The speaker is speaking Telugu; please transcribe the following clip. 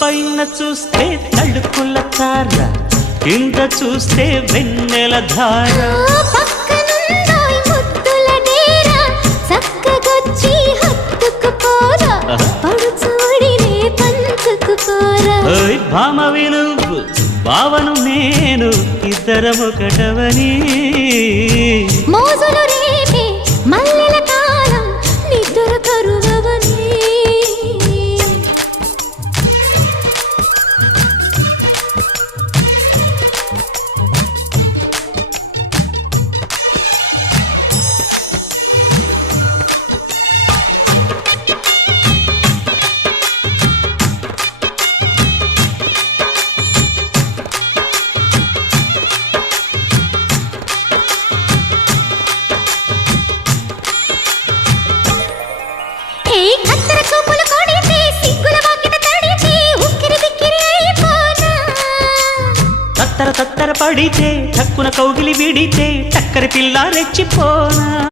పైన చూస్తే తడుకుల తార, కింద చూస్తే వెన్నెల ధార. పక్కనుందోయ్ ముద్దుల డేరా, చక్కగొచ్చి హత్తుకుపోరా, పడుచూడినే పంచుకుపోరా. భామ విలువు భావను నేను, ఇద్దరమొకటవని. మోజులు రేపే మల్లెల కాలం, నిద్ర కరువవని. తత్తర తత్తర పడితే, తక్కున కౌగిలి విడితే, చక్కరి పిల్ల రెచ్చిపోనా.